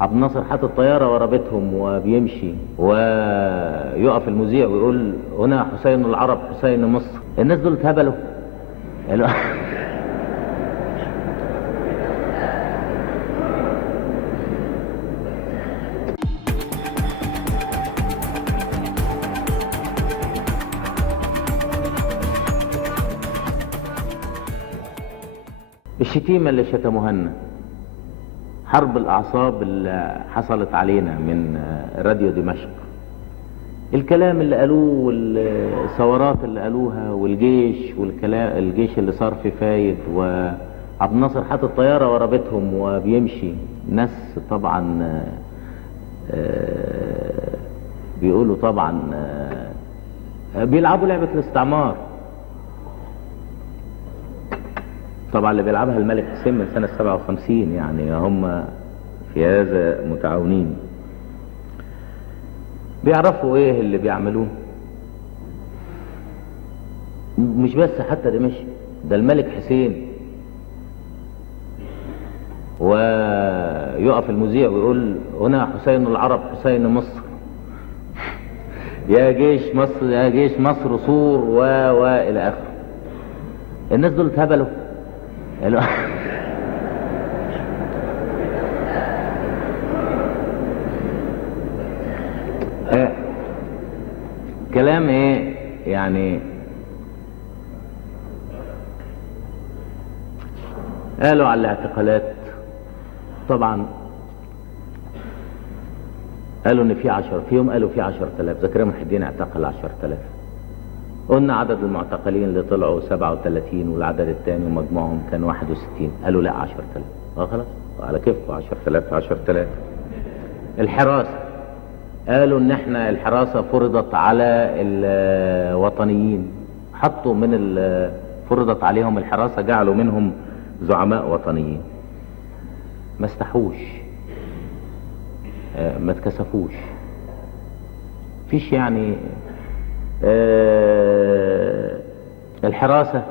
عبد الناصر حاطط طيارة ورا بيتهم وبيمشي ويقف المذيع ويقول هنا حسين العرب حسين مصر. الناس دول اتهبلوا. الشتيمة اللي شتموها لنا، حرب الأعصاب اللي حصلت علينا من راديو دمشق، الكلام اللي قالوه والثورات اللي قالوها والجيش الجيش اللي صار في فايد، وعبد الناصر حاطط طيارة ورا بيتهم وبيمشي. ناس طبعا بيقولوا طبعا بيلعبوا لعبة الاستعمار. طبعا اللي بيلعبها الملك حسين من سنة 57، يعني هم في هذا متعاونين، بيعرفوا ايه اللي بيعملوه. مش بس حتى دمشق، ده الملك حسين ويقف المذيع ويقول هنا حسين العرب حسين مصر. يا جيش مصر يا جيش مصر صور الى اخره. الناس دول اتهبلوا. كلام ايه يعني؟ قالوا على الاعتقالات، طبعا قالوا ان فيهم قالوا في 10,000. زكريا محي الدين اعتقل 10,000. قلنا عدد المعتقلين اللي طلعوا 37 والعدد الثاني ومجموعهم كان 61. قالوا لا 10,000. خلاص على كيفكم، 10,000 10,000. الحراسة قالوا ان احنا الحراسة فرضت على الوطنيين، حطوا من فرضت عليهم الحراسة، جعلوا منهم زعماء وطنيين. ما استحوش، ما اتكسفوش، فيش يعني. الحراسة